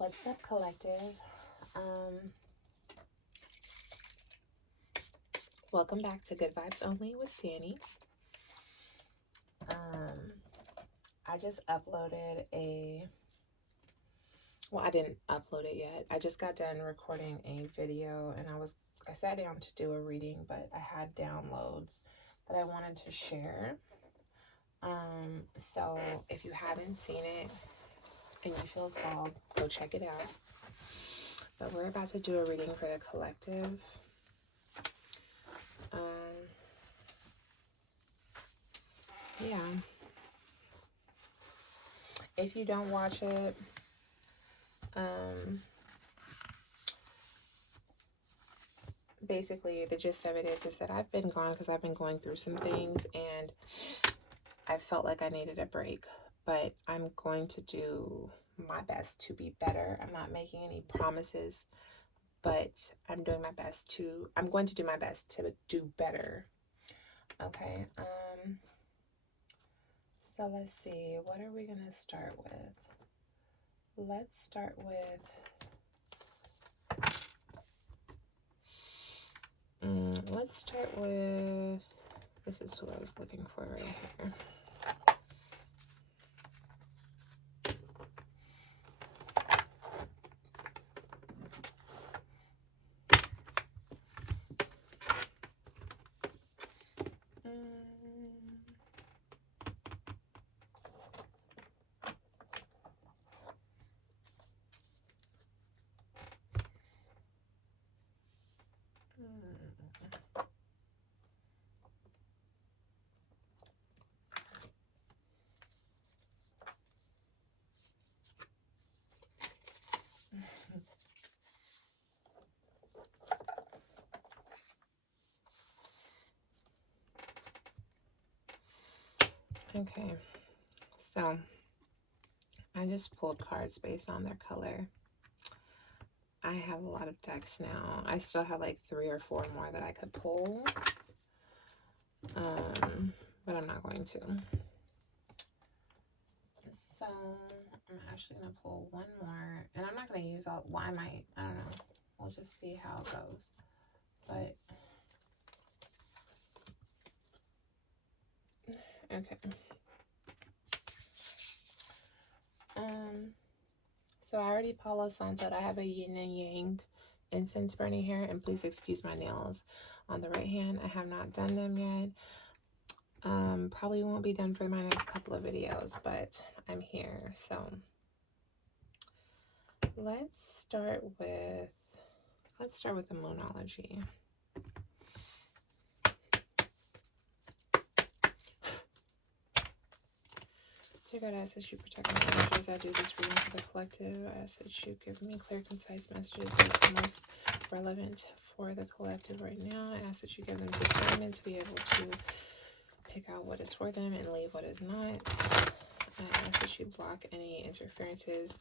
What's up, collective? Welcome back to Good Vibes Only with Danny. I just uploaded I didn't upload it yet. I just got done recording a video and I sat down to do a reading, but I had downloads that I wanted to share. So if you haven't seen it and you feel called, go check it out. But we're about to do a reading for the collective. Yeah. If you don't watch it, basically the gist of it is that I've been gone because I've been going through some things and I felt like I needed a break, but I'm going to do my best to be better. I'm not making any promises, but I'm going to do my best to do better. Okay. So let's see, what are we going to start with? Let's start with this is who I was looking for right here. Okay, so I just pulled cards based on their color. I have a lot of decks now. I still have like 3 or 4 more that I could pull, but I'm not going to. So I'm actually going to pull one more, and I'm not going to use all, well, I might, I don't know. We'll just see how it goes. But, okay. So I already Palo Santo'd. I have a yin and yang incense burning here, and please excuse my nails on the right hand. I have not done them yet. Probably won't be done for my next couple of videos, but I'm here. So let's start with the Moonology. Dear God, I ask that you protect my energy as I do this reading for the collective. I ask that you give me clear, concise messages that's most relevant for the collective right now. I ask that you give them discernment to be able to pick out what is for them and leave what is not. I ask that you block any interferences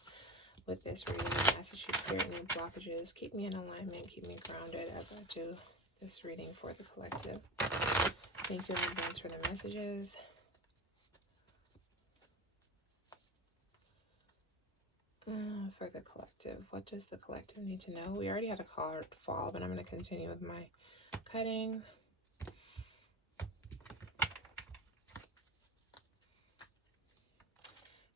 with this reading. I ask that you clear any blockages. Keep me in alignment. Keep me grounded as I do this reading for the collective. Thank you in advance for the messages. For the collective, what does the collective need to know? We already had a card fall, but I'm going to continue with my cutting.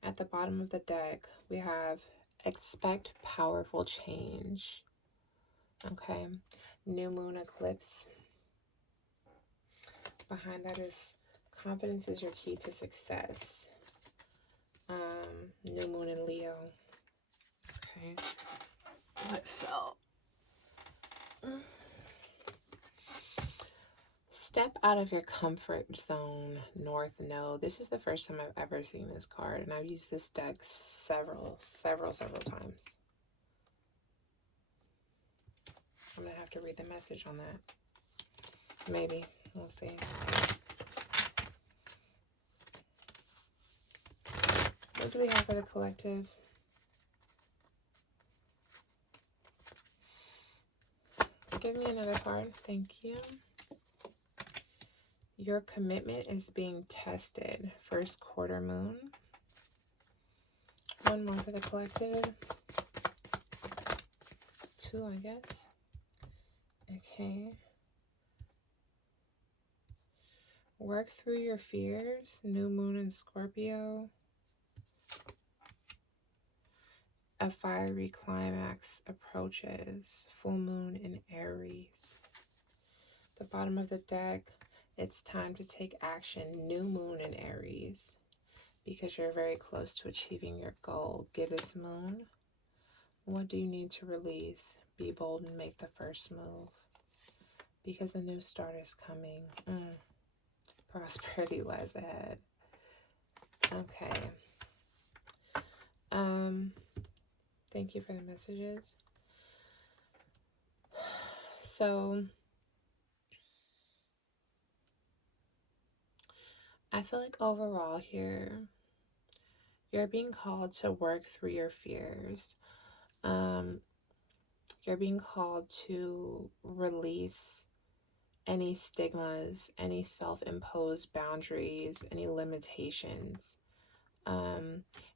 At the bottom of the deck, we have expect powerful change. Okay. New moon eclipse. Behind that is confidence is your key to success. New moon in Leo. Okay. What fell? Step out of your comfort zone, North Node. This is the first time I've ever seen this card, and I've used this deck several times. I'm going to have to read the message on that. Maybe. We'll see. What do we have for the collective? Give me another card. Thank you. Your commitment is being tested. First quarter moon. One more for the collective. to, I guess. Okay. Work through your fears. New moon in Scorpio. A fiery climax approaches. Full moon in Aries. The bottom of the deck. It's time to take action. New moon in Aries. Because you're very close to achieving your goal. Gibbous moon. What do you need to release? Be bold and make the first move. Because a new start is coming. Prosperity lies ahead. Okay. Thank you for the messages. So I feel like overall here, you're being called to work through your fears. You're being called to release any stigmas, any self-imposed boundaries, any limitations,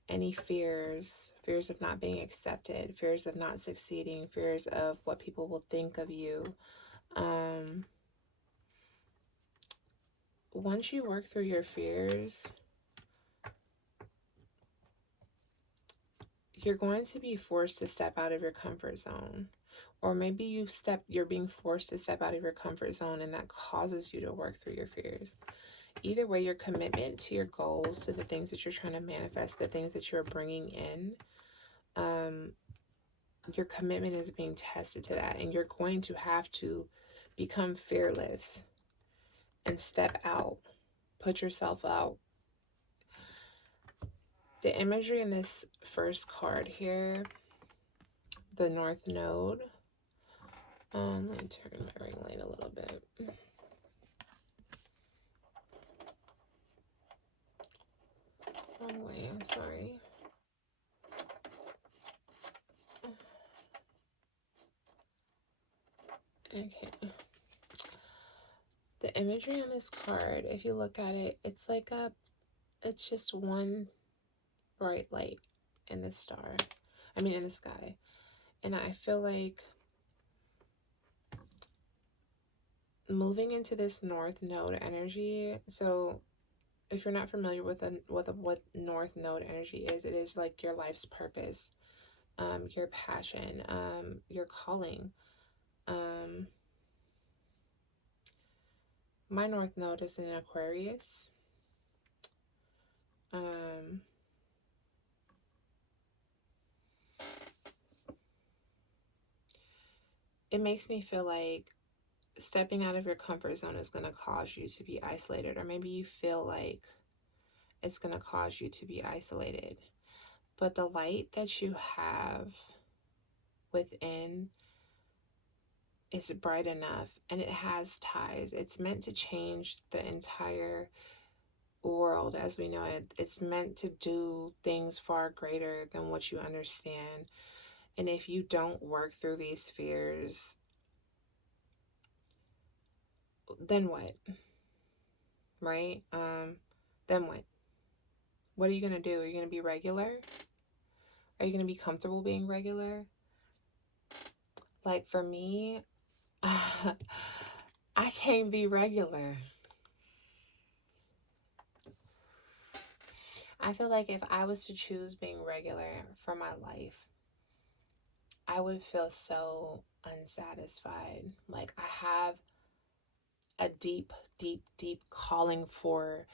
any fears of not being accepted, fears of not succeeding, fears of what people will think of you. Once you work through your fears, you're going to be forced to step out of your comfort zone. Or maybe you're being forced to step out of your comfort zone, and that causes you to work through your fears. Either way, your commitment to your goals, to the things that you're trying to manifest, the things that you're bringing in, your commitment is being tested to that. And you're going to have to become fearless and step out, put yourself out. The imagery in this first card here, the North Node. Let me turn my ring light a little bit. Wrong way, I'm sorry. Okay. The imagery on this card, if you look at it, it's like it's just one bright light in the in the sky. And I feel like moving into this North Node energy, so if you're not familiar with what North Node energy is, it is like your life's purpose, your passion, your calling. My North Node is in Aquarius. It makes me feel like stepping out of your comfort zone is going to cause you to be isolated, or maybe you feel like it's going to cause you to be isolated. But the light that you have within is bright enough, and it has ties. It's meant to change the entire world as we know it. It's meant to do things far greater than what you understand. And if you don't work through these fears, then what? Right? Then what? What are you going to do? Are you going to be regular? Are you going to be comfortable being regular? Like for me, I can't be regular. I feel like if I was to choose being regular for my life, I would feel so unsatisfied. Like I have a deep, deep, deep calling for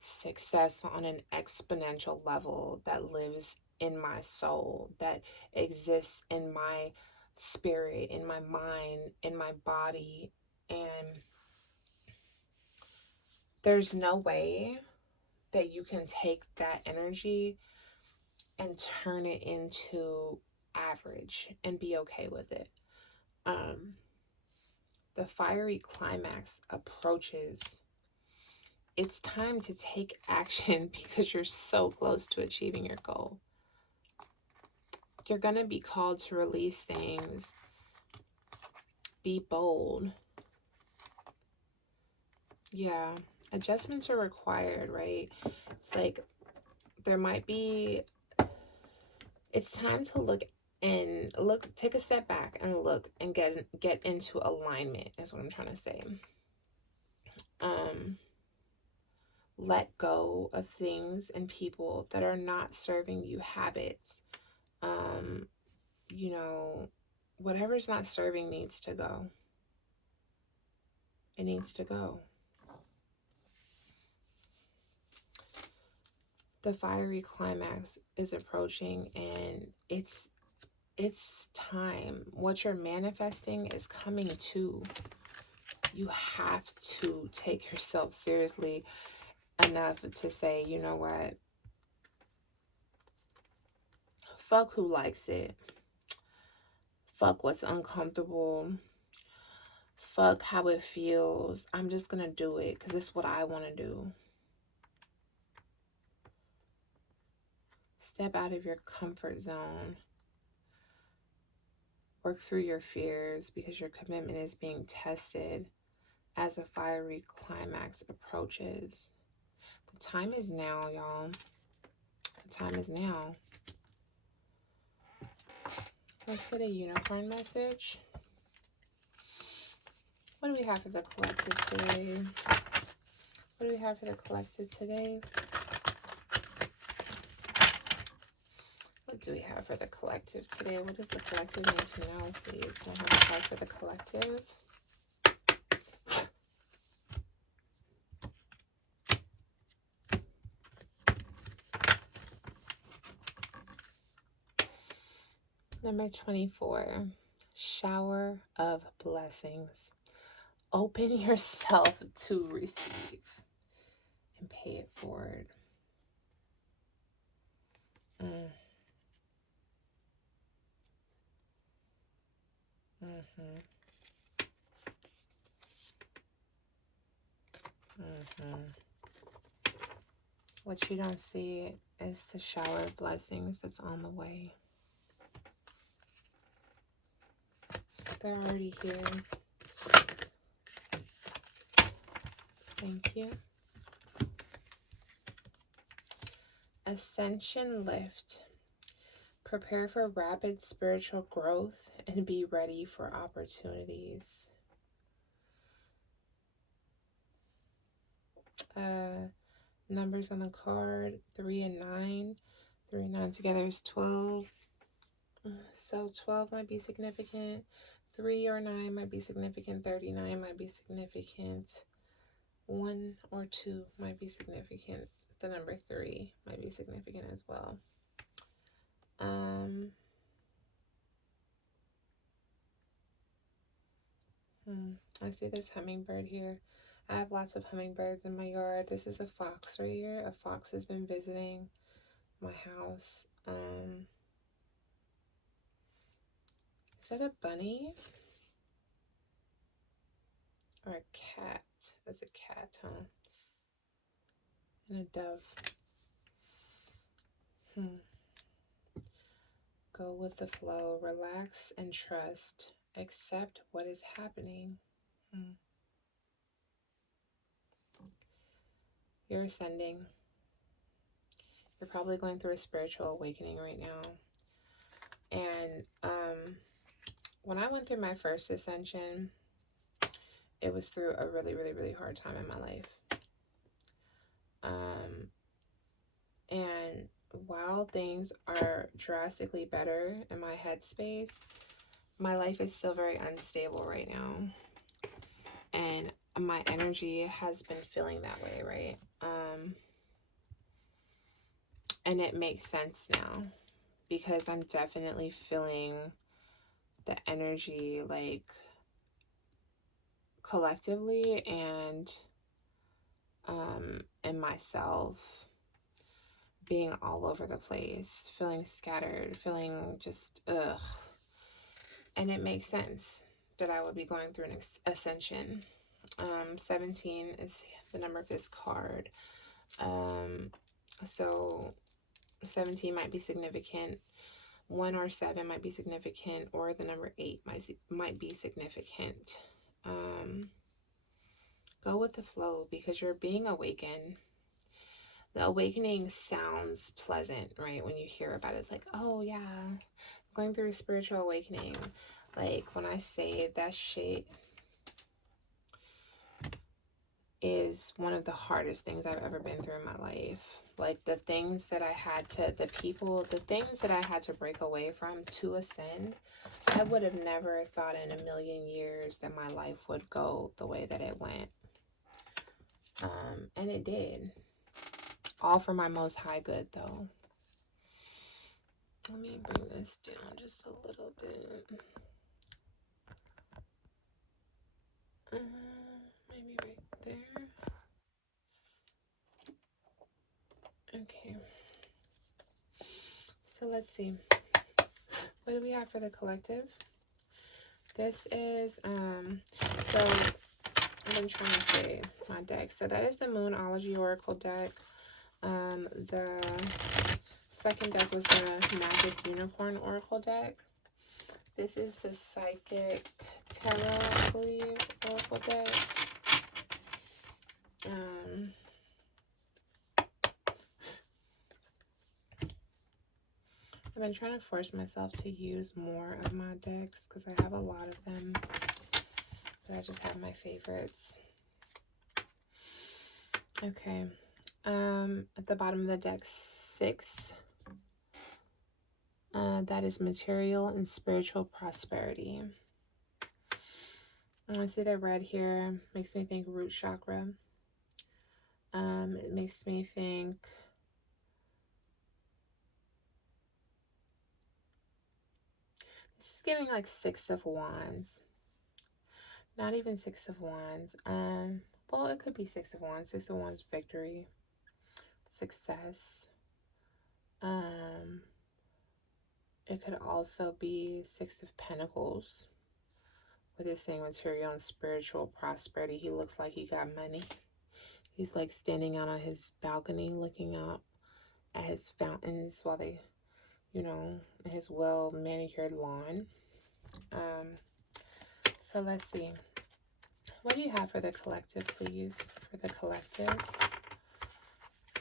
success on an exponential level that lives in my soul, that exists in my spirit, in my mind, in my body. And there's no way that you can take that energy and turn it into average and be okay with it. The fiery climax approaches. It's time to take action because you're so close to achieving your goal. You're going to be called to release things. Be bold. Yeah, adjustments are required, right? It's like there might be, it's time to look and look, take a step back and look and get into alignment is what I'm trying to say. Let go of things and people that are not serving you, habits. You know, whatever's not serving needs to go. It needs to go. The fiery climax is approaching, and it's time. What you're manifesting is coming to. You have to take yourself seriously enough to say, you know what? Fuck who likes it. Fuck what's uncomfortable. Fuck how it feels. I'm just gonna do it because it's what I want to do. Step out of your comfort zone. Work through your fears because your commitment is being tested as a fiery climax approaches. The time is now, y'all. The time is now. Let's get a unicorn message. What do we have for the collective today? What do we have for the collective today? What do we have for the collective today? What does the collective need to know, please? Can I have a card for the collective? Number 24, shower of blessings. Open yourself to receive and pay it forward. What you don't see is the shower of blessings that's on the way. They're already here. Thank you. Ascension lift. Prepare for rapid spiritual growth and be ready for opportunities. Numbers on the card, 3 and 9. 3 and 9 together is 12. So 12 might be significant. 3 or 9 might be significant. 39 might be significant. 1 or 2 might be significant. The number 3 might be significant as well. I see this hummingbird here. I have lots of hummingbirds in my yard. This is a fox right here. A fox has been visiting my house. Is that a bunny? Or a cat? That's a cat, huh? And a dove. Go with the flow. Relax and trust. Accept what is happening. You're ascending. You're probably going through a spiritual awakening right now. And when I went through my first ascension, it was through a really, really, really hard time in my life. And while things are drastically better in my headspace, my life is still very unstable right now. And my energy has been feeling that way, right? And it makes sense now because I'm definitely feeling the energy like collectively and in myself being all over the place, feeling scattered, feeling just ugh. And it makes sense that I would be going through an ascension. 17 is the number of this card. So 17 might be significant. 1 or 7 might be significant, or the number 8 might be significant. Go with the flow because you're being awakened. The awakening sounds pleasant, right? When you hear about it, it's like, oh yeah, I'm going through a spiritual awakening. Like when I say that shit is one of the hardest things I've ever been through in my life. Like the things that I had to, the things that I had to break away from to ascend, I would have never thought in a million years that my life would go the way that it went. And it did. All for my most high good, though. Let me bring this down just a little bit. Maybe right there. Okay. So let's see. What do we have for the collective? This is, so I've been trying to say my deck. So that is the Moonology Oracle deck. The second deck was the Magic Unicorn Oracle deck. This is the Psychic Tarot, I believe, Oracle deck. I've been trying to force myself to use more of my decks because I have a lot of them, but I just have my favorites. Okay. At the bottom of the deck, 6. That is material and spiritual prosperity. I see the red here. Makes me think root chakra. It makes me think this is giving like 6 of Wands. Not even 6 of Wands. Well, it could be 6 of Wands. 6 of Wands, victory, success. It could also be 6 of Pentacles. With it saying material and spiritual prosperity. He looks like he got money. He's like standing out on his balcony looking out at his fountains while they, you know, his well manicured lawn. So let's see. What do you have for the collective, please? For the collective.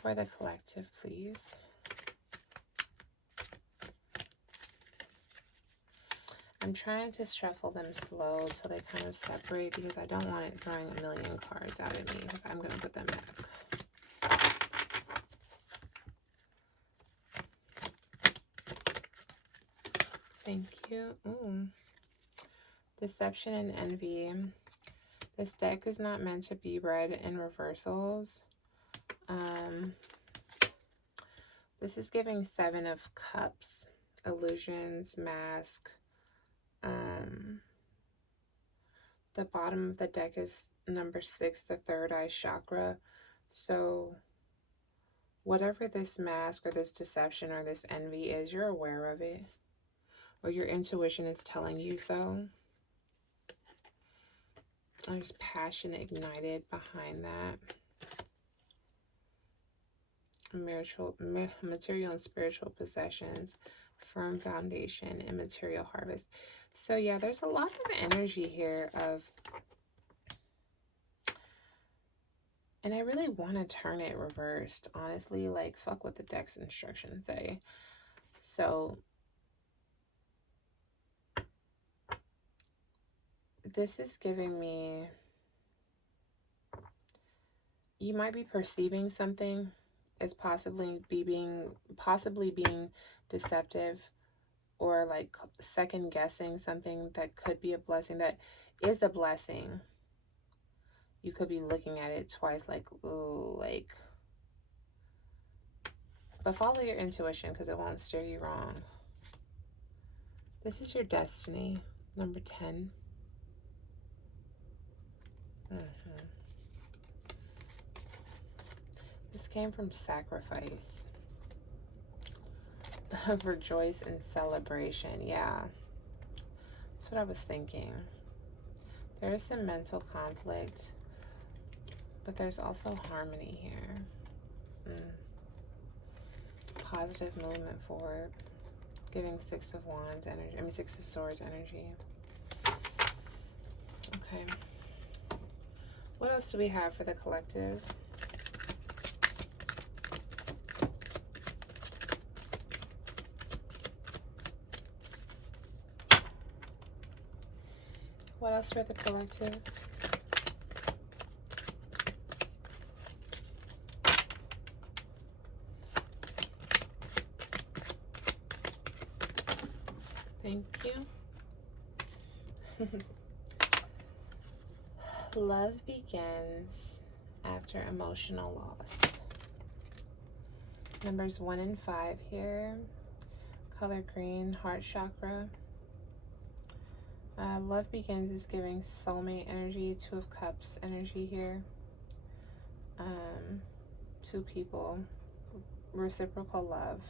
For the collective, please. I'm trying to shuffle them slow so they kind of separate because I don't want it throwing a million cards out at me because I'm going to put them back. Thank you. Ooh. Deception and envy. This deck is not meant to be read in reversals. This is giving 7 of Cups. Illusions, mask. The bottom of the deck is number 6, the third eye chakra. So whatever this mask or this deception or this envy is, you're aware of it. Or your intuition is telling you so. There's passion ignited behind that. Material and spiritual possessions, firm foundation, and material harvest. So yeah, there's a lot of energy here of, and I really want to turn it reversed, honestly, like fuck what the deck's instructions say. So this is giving me, you might be perceiving something as possibly being deceptive, or like second guessing something that could be a blessing, that is a blessing. You could be looking at it twice, like, ooh, like, but follow your intuition because it won't steer you wrong. This is your destiny, number 10. This came from sacrifice. Rejoice in celebration. Yeah, that's what I was thinking. There is some mental conflict, but there's also harmony here. Positive movement forward. Giving 6 of Wands energy. I mean 6 of Swords energy. Okay. What else do we have for the collective? What else for the collective? Thank you. Love begins after emotional loss. Numbers 1 and 5 here. Color green, heart chakra. Love begins is giving soulmate energy, 2 of cups energy here. 2 people, reciprocal love.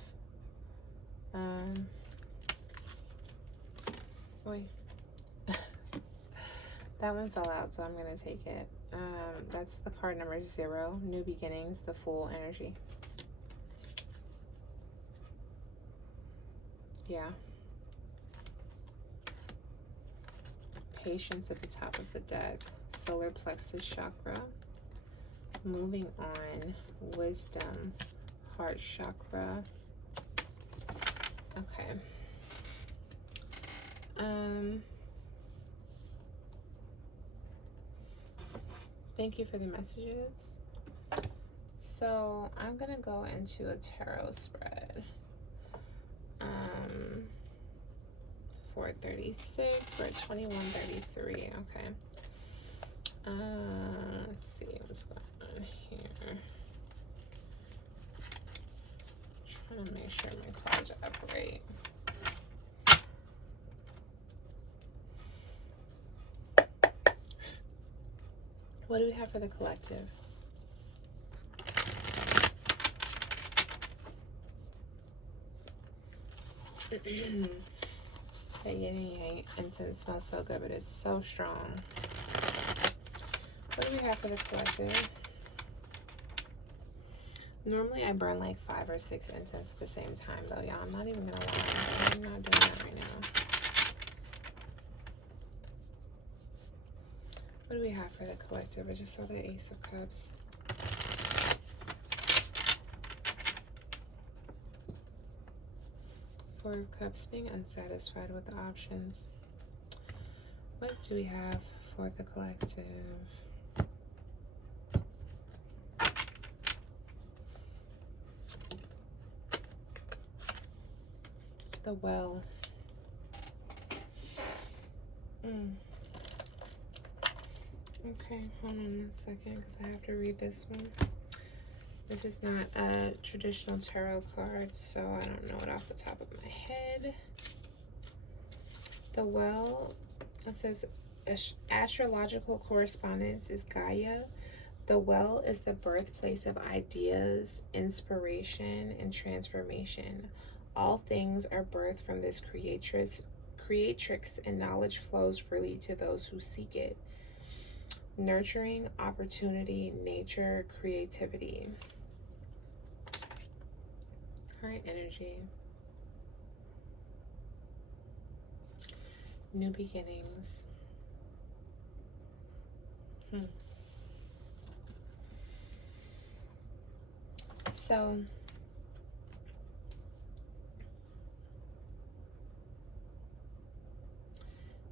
Wait. That one fell out, so I'm going to take it. That's the card number 0, new beginnings, the Fool energy. Yeah. Patience at the top of the deck. Solar plexus chakra. Moving on. Wisdom. Heart chakra. Okay. Thank you for the messages. So I'm gonna go into a tarot spread. 436, we're at 2133. Okay. Let's see what's going on here. Trying to make sure my cards are upright. What do we have for the collective? That yin and yang incense smells so good, but it's so strong. What do we have for the collective? Normally I burn like 5 or 6 incense at the same time, though, y'all. I'm not even gonna lie. I'm not doing that right now. What do we have for the collective? I just saw the Ace of Cups. Four of Cups, being unsatisfied with the options. What do we have for the collective? The Well. Okay, hold on a second because I have to read this one. This is not a traditional tarot card, so I don't know it off the top of my head. The Well, it says astrological correspondence is Gaia. The Well is the birthplace of ideas, inspiration, and transformation. All things are birthed from this creatrix, and knowledge flows freely to those who seek it. Nurturing, opportunity, nature, creativity. Current energy. New beginnings. So,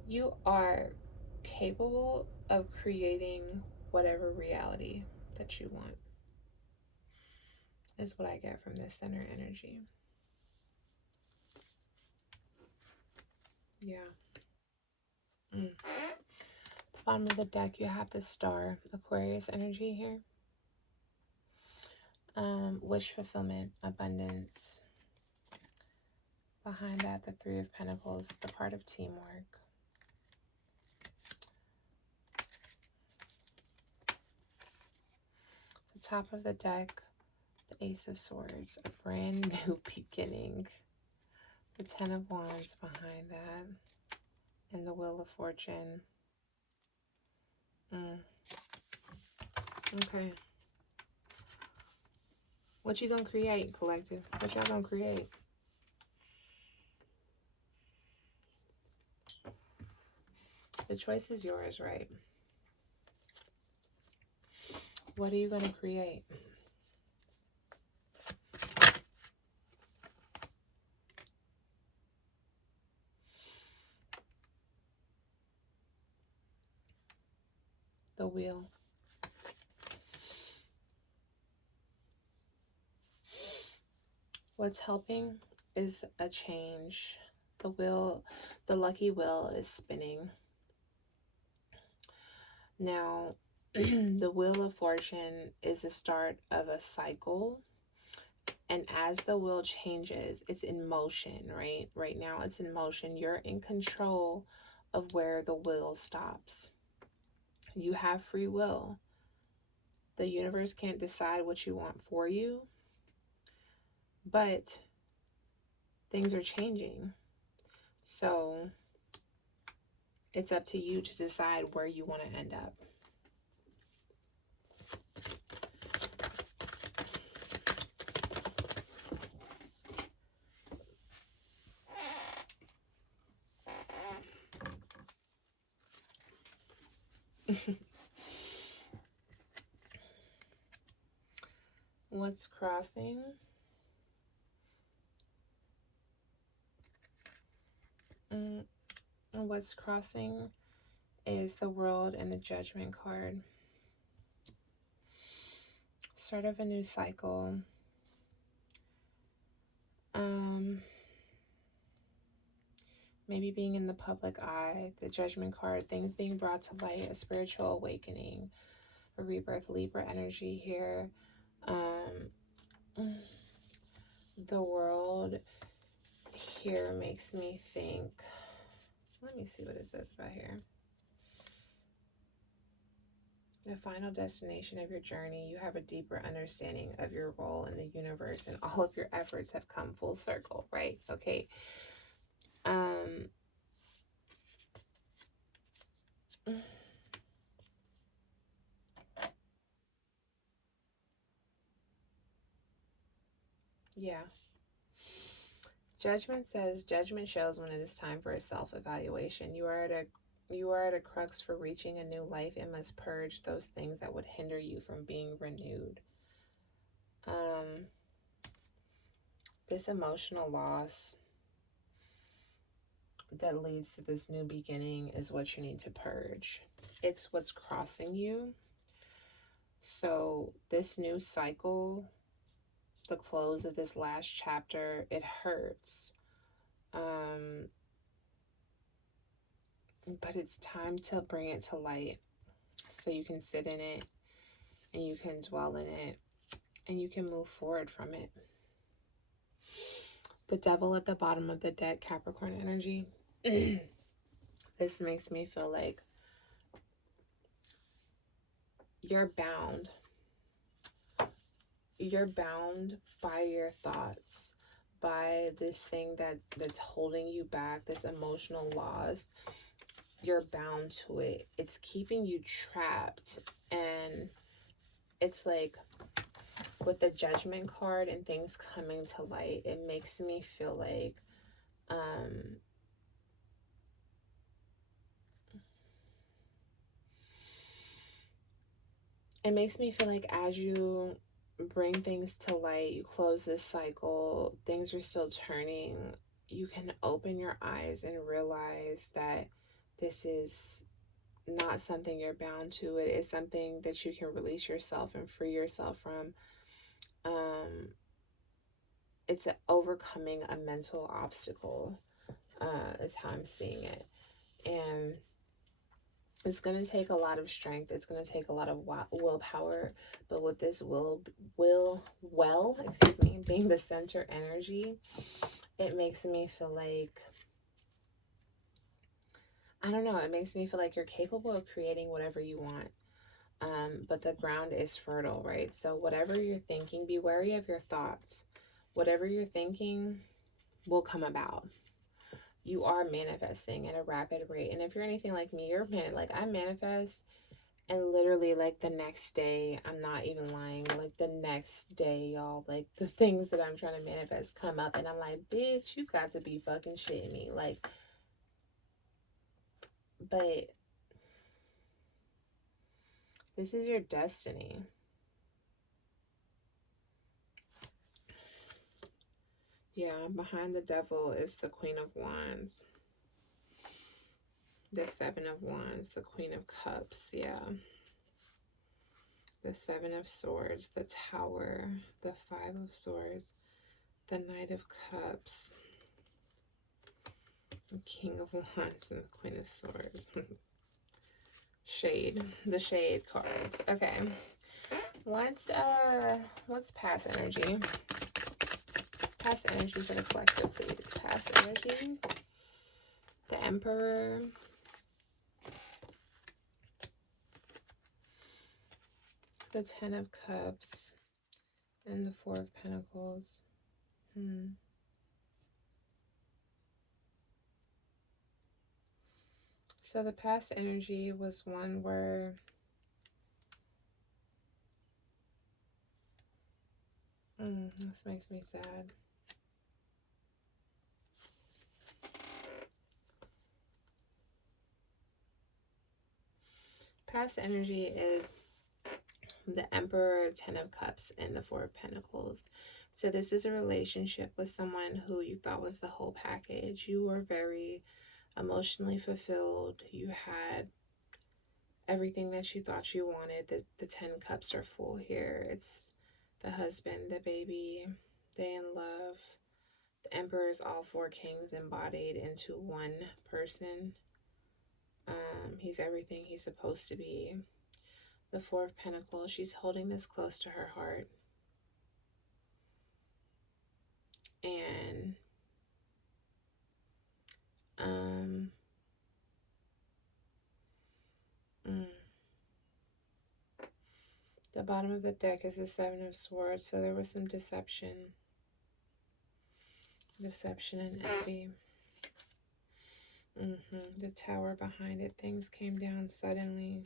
you are capable of creating whatever reality that you want, is what I get from this center energy. Yeah. The bottom of the deck, you have the Star, Aquarius energy here. Wish fulfillment, abundance. Behind that, the Three of Pentacles, the card of teamwork. The top of the deck, the Ace of Swords, a brand new beginning. The Ten of Wands behind that, and the Wheel of Fortune. Okay. What you gonna create, collective? What y'all gonna create? The choice is yours, right? What are you gonna create? the wheel. What's helping is a change. The wheel, the lucky wheel is spinning. Now, the wheel of fortune is the start of a cycle. And as the wheel changes, it's in motion, right? Right now it's in motion. You're in control of where the wheel stops. You have free will. The universe can't decide what you want for you, but things are changing. So it's up to you to decide where you want to end up. What's crossing? What's crossing is the World and the Judgment card. Start of a new cycle. Maybe being in the public eye, the Judgment card, things being brought to light, a spiritual awakening, a rebirth, Libra energy here. The World here makes me think, let me see what it says about here. The final destination of your journey, you have a deeper understanding of your role in the universe, and all of your efforts have come full circle, right? Okay. Yeah. Judgment says, judgment shows when it is time for a self-evaluation. You are at a crux for reaching a new life and must purge those things that would hinder you from being renewed. This emotional loss that leads to this new beginning is what you need to purge. It's what's crossing you. So this new cycle, the close of this last chapter, it hurts. But it's time to bring it to light so you can sit in it and you can dwell in it and you can move forward from it. The Devil at the bottom of the deck, Capricorn energy. This makes me feel like you're bound. You're bound by your thoughts, by this thing that's holding you back, this emotional loss. You're bound to it. It's keeping you trapped. And it's like, with the Judgment card and things coming to light, it makes me feel like as you bring things to light, you close this cycle, things are still turning, you can open your eyes and realize that this is not something you're bound to. It is something that you can release yourself and free yourself from. It's overcoming a mental obstacle, is how I'm seeing it. And it's going to take a lot of strength. It's going to take a lot of willpower. But with this being the center energy, it makes me feel like, I don't know, it makes me feel like you're capable of creating whatever you want. But the ground is fertile, right? So whatever you're thinking, be wary of your thoughts. Whatever you're thinking will come about. You are manifesting at a rapid rate. And if you're anything like me, I manifest, and literally like the next day, I'm not even lying, like the next day, y'all, like the things that I'm trying to manifest come up, and I'm like, bitch, you got to be fucking shitting me. Like, but this is your destiny. Yeah, behind the Devil is the Queen of Wands. The Seven of Wands, the Queen of Cups, yeah. the Seven of Swords, the Tower, the Five of Swords, the Knight of Cups, the King of Wands, and the Queen of Swords. Shade, the Shade cards. Okay. What's past energy? Past energy for the collective, please. Past energy. The Emperor. The Ten of Cups. And the Four of Pentacles. So the past energy was one where this makes me sad. Past energy is the Emperor, Ten of Cups, and the Four of Pentacles. So this is a relationship with someone who you thought was the whole package. You were very emotionally fulfilled. You had everything that you thought you wanted. The 10 cups are full here. It's the husband, the baby, they in love. The Emperor is all four kings embodied into one person. He's everything he's supposed to be. The Four of Pentacles, she's holding this close to her heart. And the bottom of the deck is the Seven of Swords, so there was some deception and envy. The Tower behind it, things came down suddenly.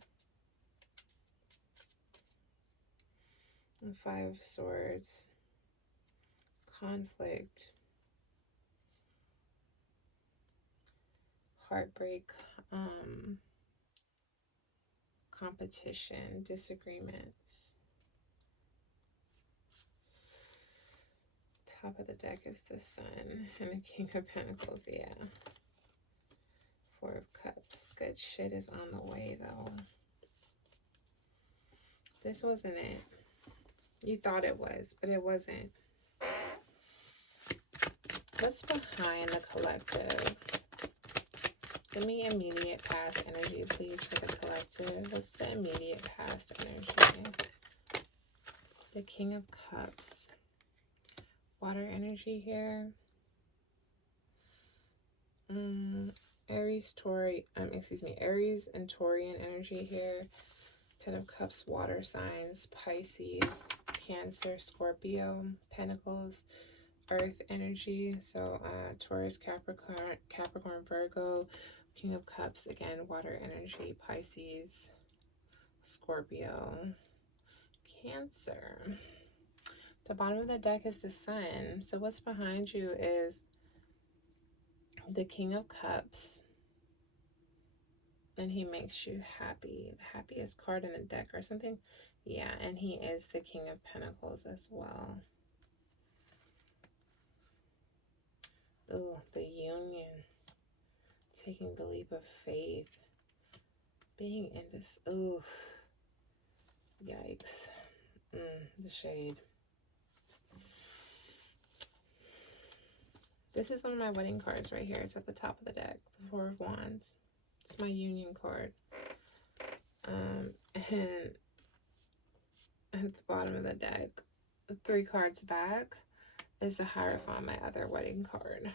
The Five of Swords, conflict, heartbreak, competition, disagreements. Top of the deck is the Sun and the King of Pentacles. Yeah. Four of Cups. Good shit is on the way, though. This wasn't it. You thought it was, but it wasn't. What's behind the collective? Give me immediate past energy, please, for the collective. What's the immediate past energy? The King of Cups. Water energy here. Aries and Taurian energy here. Ten of Cups, water signs, Pisces, Cancer, Scorpio, Pentacles, Earth energy. So Taurus, Capricorn, Virgo, King of Cups, again, water energy, Pisces, Scorpio, Cancer. The bottom of the deck is the Sun. So what's behind you is the King of Cups. And he makes you happy. The happiest card in the deck or something. Yeah, and he is the King of Pentacles as well. Ooh, the union. Taking the leap of faith. Being in this. Ooh. Yikes. The shade. This is one of my wedding cards right here. It's at the top of the deck. The Four of Wands. It's my union card. And at the bottom of the deck, the 3 cards back, is the Hierophant, my other wedding card.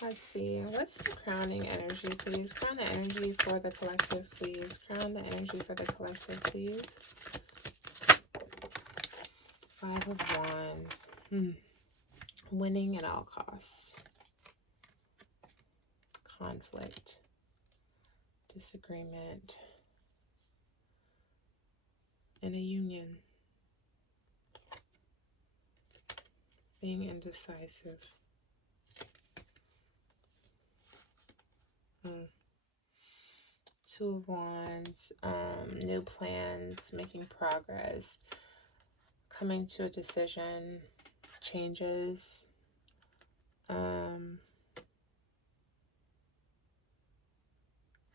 Let's see. What's the crowning energy, please? Crown the energy for the collective, please. Crown the energy for the collective, please. Five of Wands. Winning at all costs. Conflict. Disagreement. And a union. Being indecisive. Two of Wands. New plans. Making progress. Coming to a decision. Changes.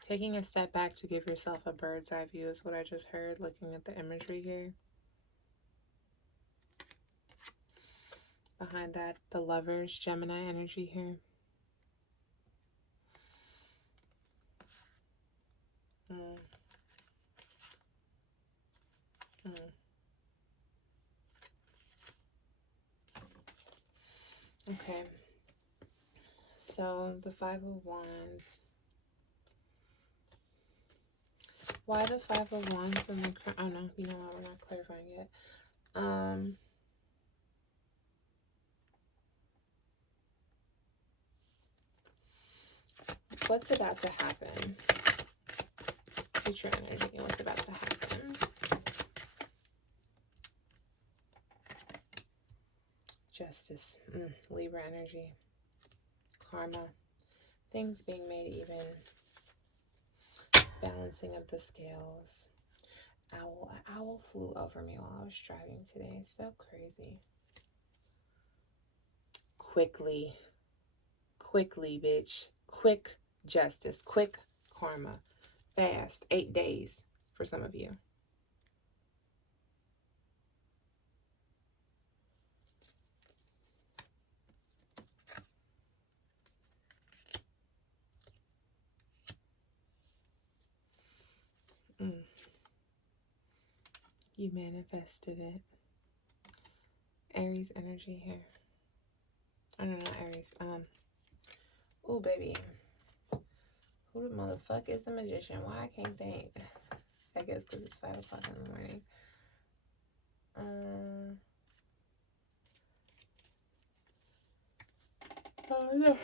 Taking a step back to give yourself a bird's eye view is what I just heard, looking at the imagery here. Behind that, the Lovers, Gemini energy here. Okay. So, the Five of Wands. Why the Five of Wands and the Crown? Oh, no. You know what? We're not clarifying yet. What's about to happen? Future energy. What's about to happen? Justice. Libra energy. Karma. Things being made even. Balancing of the scales. Owl. An owl flew over me while I was driving today. So crazy. Quickly, bitch. Quick justice. Quick karma. Fast. 8 days for some of you. You manifested it. Aries energy here. I don't know, Aries. Oh, baby. Who the motherfuck is the Magician? Why I can't think? I guess because it's 5 o'clock in the morning. Oh, no.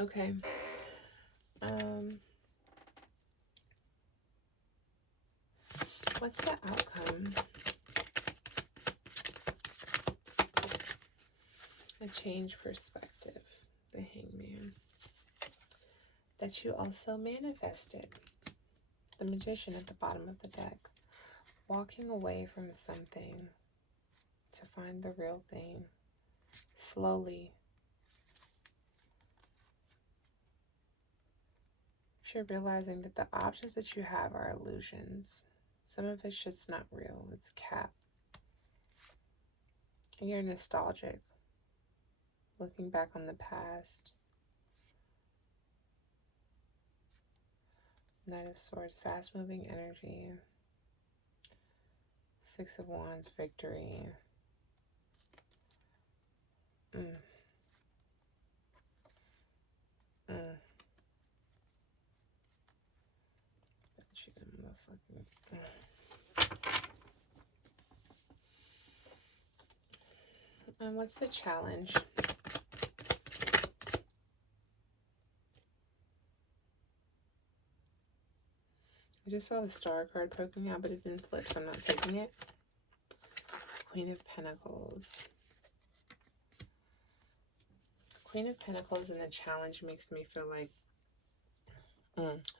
Okay. What's the outcome? A change perspective. The Hangman. That you also manifested. The Magician at the bottom of the deck. Walking away from something to find the real thing. Slowly. You're realizing that the options that you have are illusions. Some of it's just not real. It's cap. And you're nostalgic. Looking back on the past. Knight of Swords, fast-moving energy. 6 of Wands, victory. And what's the challenge? I just saw the Star card poking out, but it didn't flip, so I'm not taking it. Queen of Pentacles. Queen of Pentacles and the challenge makes me feel like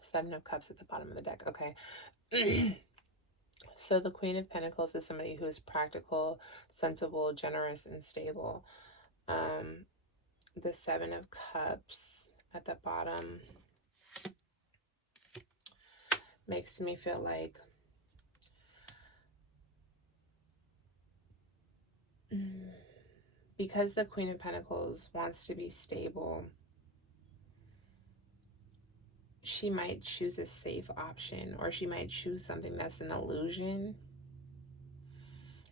7 of Cups at the bottom of the deck. Okay. So the Queen of Pentacles is somebody who is practical, sensible, generous, and stable. The 7 of Cups at the bottom makes me feel like because the Queen of Pentacles wants to be stable, she might choose a safe option, or she might choose something that's an illusion.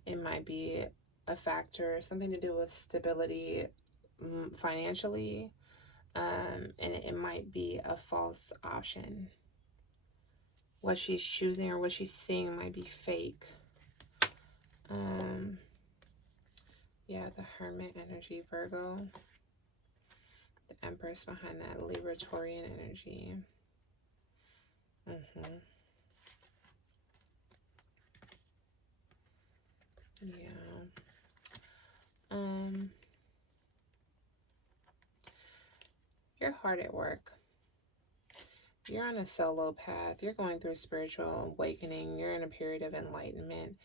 It might be a factor, something to do with stability financially, and it might be a false option. What she's choosing or what she's seeing might be fake. Yeah, the Hermit energy, Virgo. The Empress behind that, Libra, Taurian energy. Yeah. You're hard at work. You're on a solo path. You're going through spiritual awakening. You're in a period of enlightenment.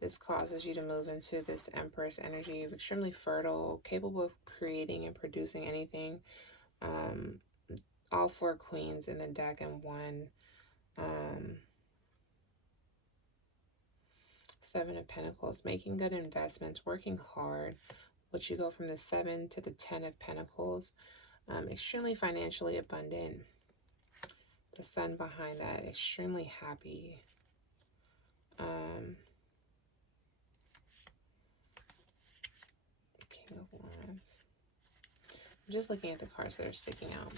This causes you to move into this Empress energy of extremely fertile, capable of creating and producing anything. All 4 queens in the deck and 1 7 of Pentacles, making good investments, working hard, which you go from the 7 to the 10 of Pentacles, extremely financially abundant. The Sun behind that, extremely happy. King of Wands. I'm just looking at the cards that are sticking out.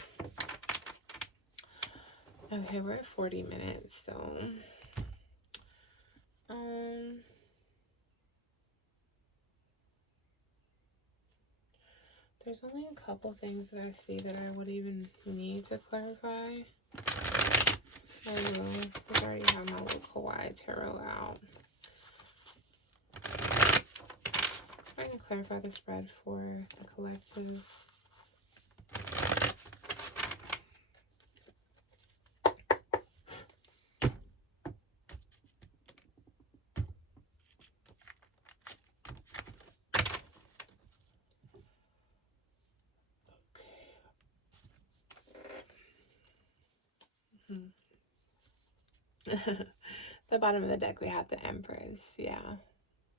Okay, we're at 40 minutes, so there's only a couple things that I see that I would even need to clarify. I will. I already have my little Kawaii Tarot out. I'm going to clarify the spread for the collective. The bottom of the deck, we have the Empress. Yeah,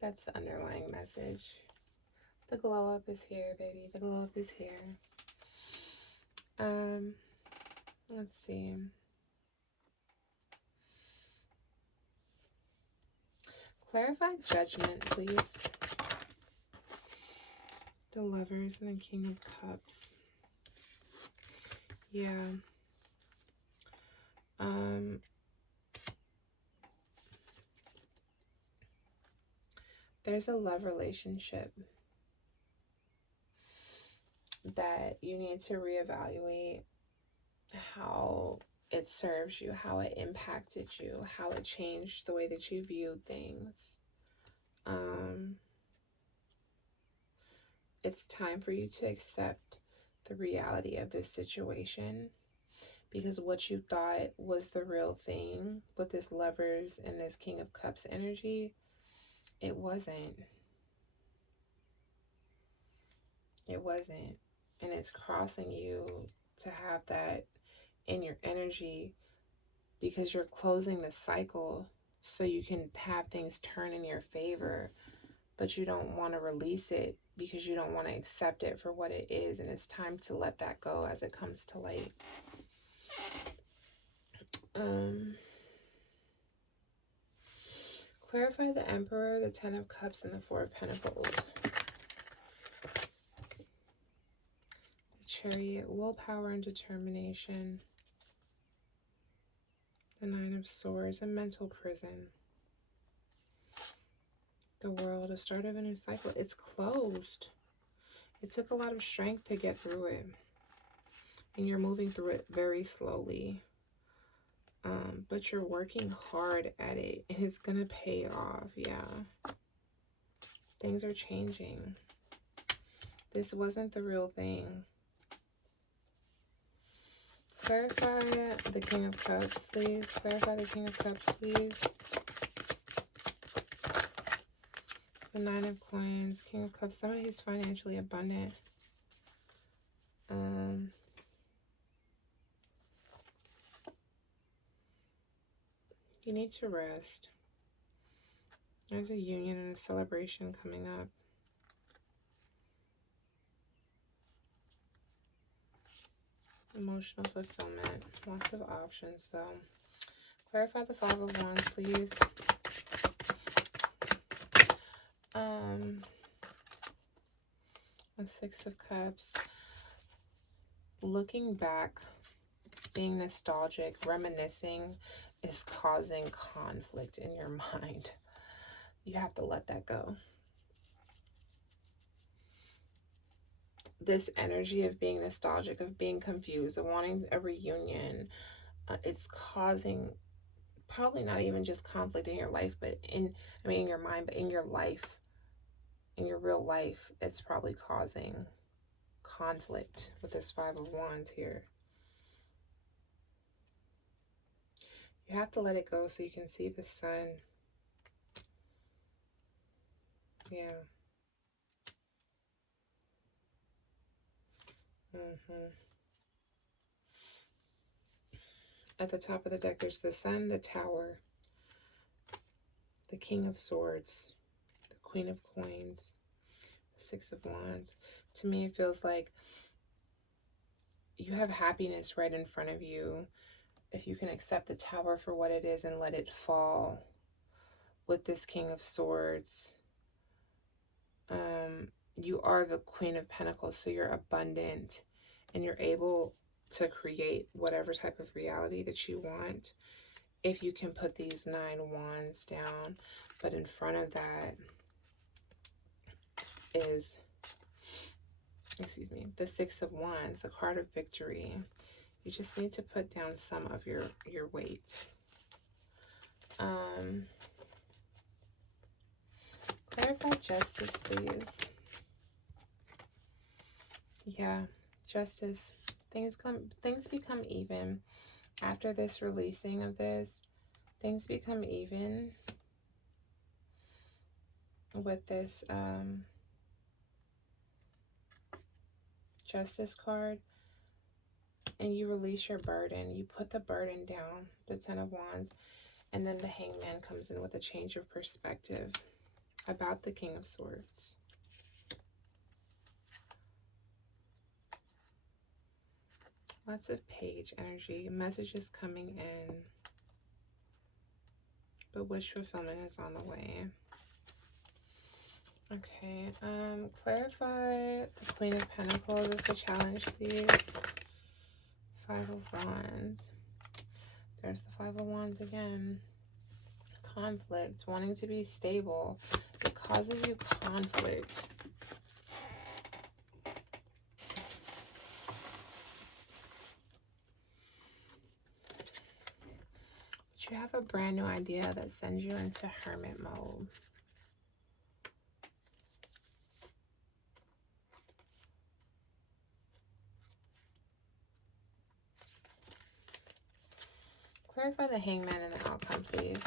that's the underlying message. The glow up is here, baby. The glow up is here. Let's see. Clarify judgment, please. The Lovers and the King of Cups. Yeah. There's a love relationship that you need to reevaluate how it serves you, how it impacted you, how it changed the way that you viewed things. It's time for you to accept the reality of this situation, because what you thought was the real thing with this Lovers and this King of Cups energy, it wasn't. It wasn't. And it's crossing you to have that in your energy because you're closing the cycle so you can have things turn in your favor, but you don't want to release it because you don't want to accept it for what it is, and it's time to let that go as it comes to light. Clarify the Emperor, the 10 of Cups, and the 4 of Pentacles. The Chariot, willpower and determination. The 9 of Swords, a mental prison. The World, a start of a new cycle. It's closed. It took a lot of strength to get through it. And you're moving through it very slowly. But you're working hard at it. And it's going to pay off. Yeah. Things are changing. This wasn't the real thing. Clarify the King of Cups, please. Clarify the King of Cups, please. The 9 of Coins, King of Cups. Somebody who's financially abundant. You need to rest. There's a union and a celebration coming up. Emotional fulfillment. Lots of options, though. Clarify the 5 of Wands, please. A 6 of Cups. Looking back, being nostalgic, reminiscing is causing conflict in your mind. You have to let that go. This energy of being nostalgic, of being confused, of wanting a reunion, it's causing probably not even just conflict in your life, but in your mind, but in your life, in your real life, it's probably causing conflict with this 5 of Wands here. You have to let it go so you can see the sun. Yeah. At the top of the deck, there's the Sun, the Tower, the King of Swords, the Queen of Coins, the Six of Wands. To me, it feels like you have happiness right in front of you. If you can accept the Tower for what it is and let it fall with this King of Swords, you are the Queen of Pentacles, so you're abundant and you're able to create whatever type of reality that you want if you can put these 9 wands down. But in front of that is, excuse me, the Six of Wands, the card of victory. You just need to put down some of your weight. Clarify justice, please. Yeah, justice. Things become even. After this releasing of this, things become even with this justice card. And you release your burden. You put the burden down, the Ten of Wands. And then the Hangman comes in with a change of perspective about the King of Swords. Lots of page energy. Messages coming in. But wish fulfillment is on the way. Okay. Clarify the Queen of Pentacles is the challenge, please. Five of Wands. There's the Five of Wands again. Conflict. Wanting to be stable. It causes you conflict. But you have a brand new idea that sends you into hermit mode. Clarify the Hangman and the outcome, please.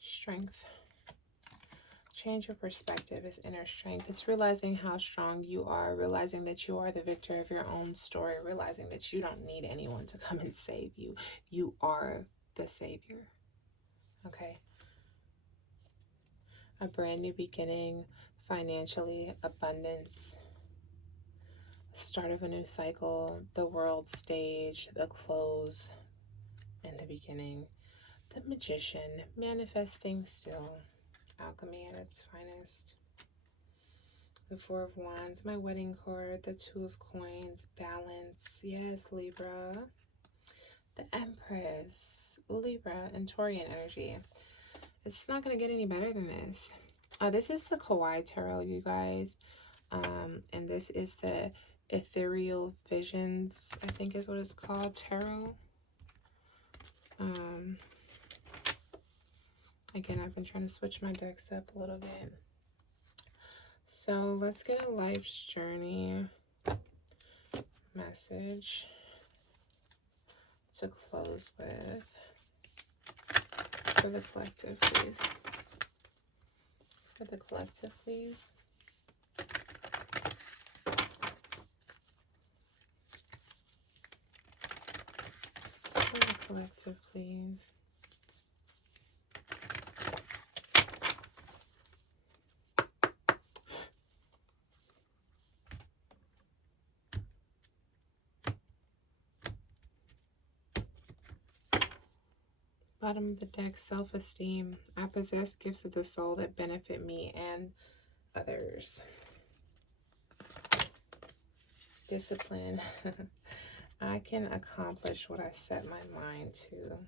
Strength. Change your perspective is inner strength. It's realizing how strong you are, realizing that you are the victor of your own story, realizing that you don't need anyone to come and save you. You are the savior. Okay? A brand new beginning, financially, abundance, start of a new cycle, the world stage, the close, and the beginning. The Magician, manifesting still. Alchemy at its finest. The Four of Wands, my wedding cord. The Two of Coins, balance. Yes, Libra. The Empress, Libra, and Taurian energy. It's not going to get any better than this. This is the Kawaii Tarot, you guys. And this is the Ethereal Visions, I think is what it's called, tarot. Again, I've been trying to switch my decks up a little bit. So let's get a life's journey message to close with for the collective, please. For the collective, please. For the collective, please. Bottom of the deck, self-esteem. I possess gifts of the soul that benefit me and others. Discipline. I can accomplish what I set my mind to.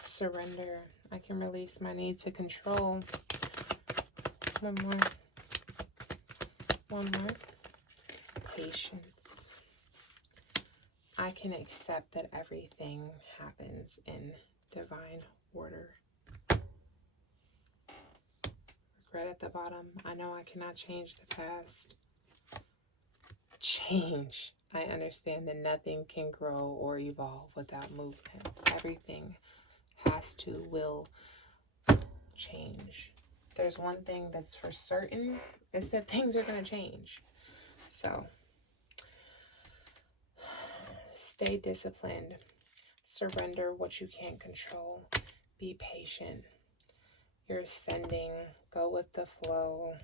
Surrender. I can release my need to control. One more. One more. Patience. I can accept that everything happens in divine order. regret at the bottom. I know I cannot change the past. Change. I understand that nothing can grow or evolve without movement. Everything has to, will change. There's one thing that's for certain, is that things are going to change. So, stay disciplined. Surrender what you can't control. Be patient. You're ascending. Go with the flow.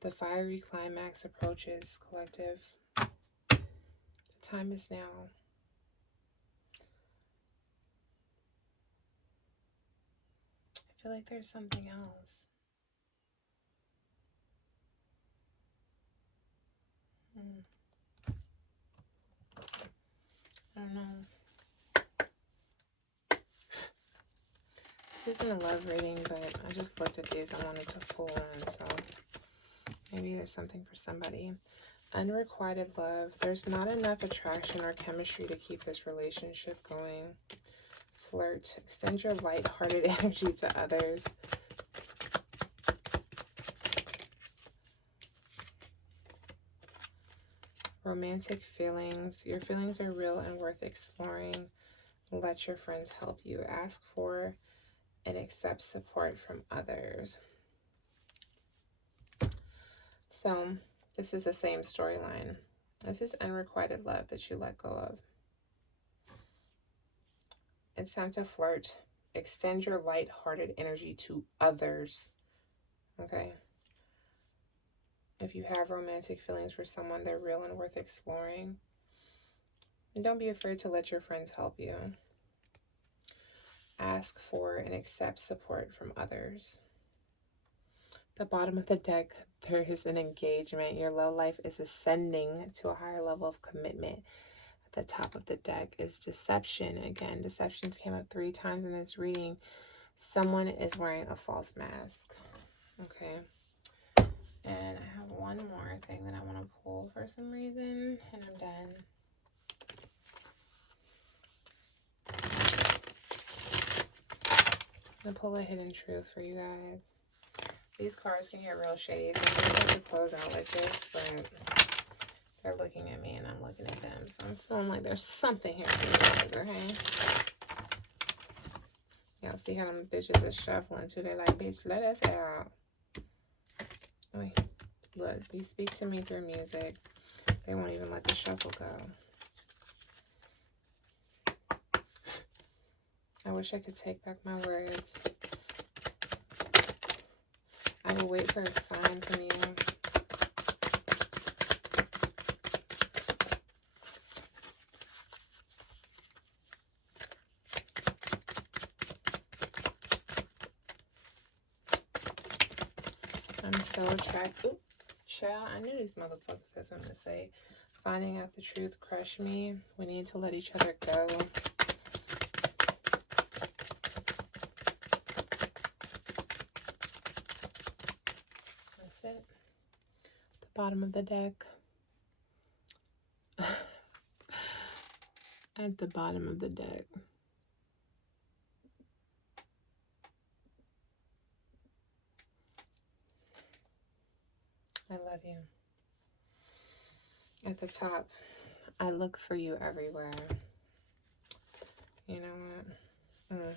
The fiery climax approaches, collective. The time is now. I feel like there's something else. I don't know. This isn't a love reading, but I just looked at these. I wanted to pull one, so maybe there's something for somebody. Unrequited love. There's not enough attraction or chemistry to keep this relationship going. Flirt. Extend your light-hearted energy to others. Romantic feelings. Your feelings are real and worth exploring. Let your friends help you. Ask for and accept support from others. So, this is the same storyline. This is unrequited love that you let go of. It's time to flirt. Extend your light-hearted energy to others. Okay? If you have romantic feelings for someone, they're real and worth exploring. And don't be afraid to let your friends help you. Ask for and accept support from others. The bottom of the deck, there is an engagement. Your love life is ascending to a higher level of commitment. At the top of the deck is deception. Again, deceptions came up 3 times in this reading. Someone is wearing a false mask. Okay. And I have one more thing that I want to pull for some reason, and I'm done. I'm going to pull a hidden truth for you guys. These cards can get real shady, so I'm going to close out like this, but they're looking at me and I'm looking at them. So I'm feeling like there's something here for you guys, okay? Y'all see how them bitches are shuffling too? They're like, bitch, let us out. Wait, look, you speak to me through music. They won't even let the shuffle go. I wish I could take back my words. I will wait for a sign from you. I'm so attracted. Oop, child, I knew these motherfuckers had something to say. Finding out the truth crushed me. We need to let each other go. That's it. The bottom of the deck. At the bottom of the deck. I love you. At the top, I look for you everywhere. You know what?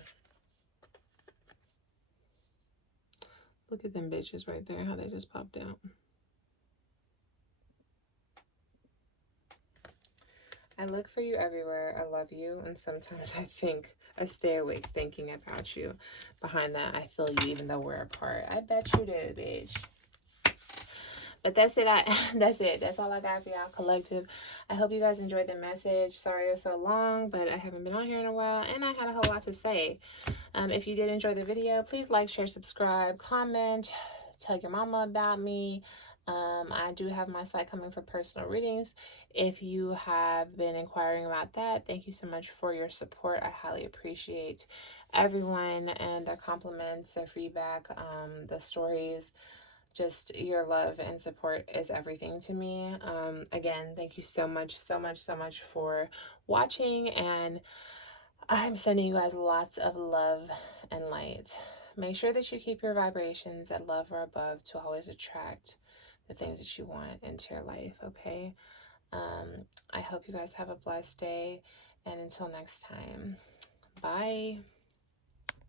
Look at them bitches right there, how they just popped out. I look for you everywhere. I love you. And sometimes I stay awake thinking about you. Behind that, I feel you even though we're apart. I bet you did, bitch. But that's it. That's it. That's all I got for y'all, collective. I hope you guys enjoyed the message. Sorry it was so long, but I haven't been on here in a while, and I had a whole lot to say. If you did enjoy the video, please like, share, subscribe, comment, tell your mama about me. I do have my site coming for personal readings. If you have been inquiring about that, thank you so much for your support. I highly appreciate everyone and their compliments, their feedback, the stories. Just your love and support is everything to me. Again, thank you so much for watching, and I'm sending you guys lots of love and light. make sure that you keep your vibrations at love or above to always attract the things that you want into your life, okay? I hope you guys have a blessed day, and until next time, bye.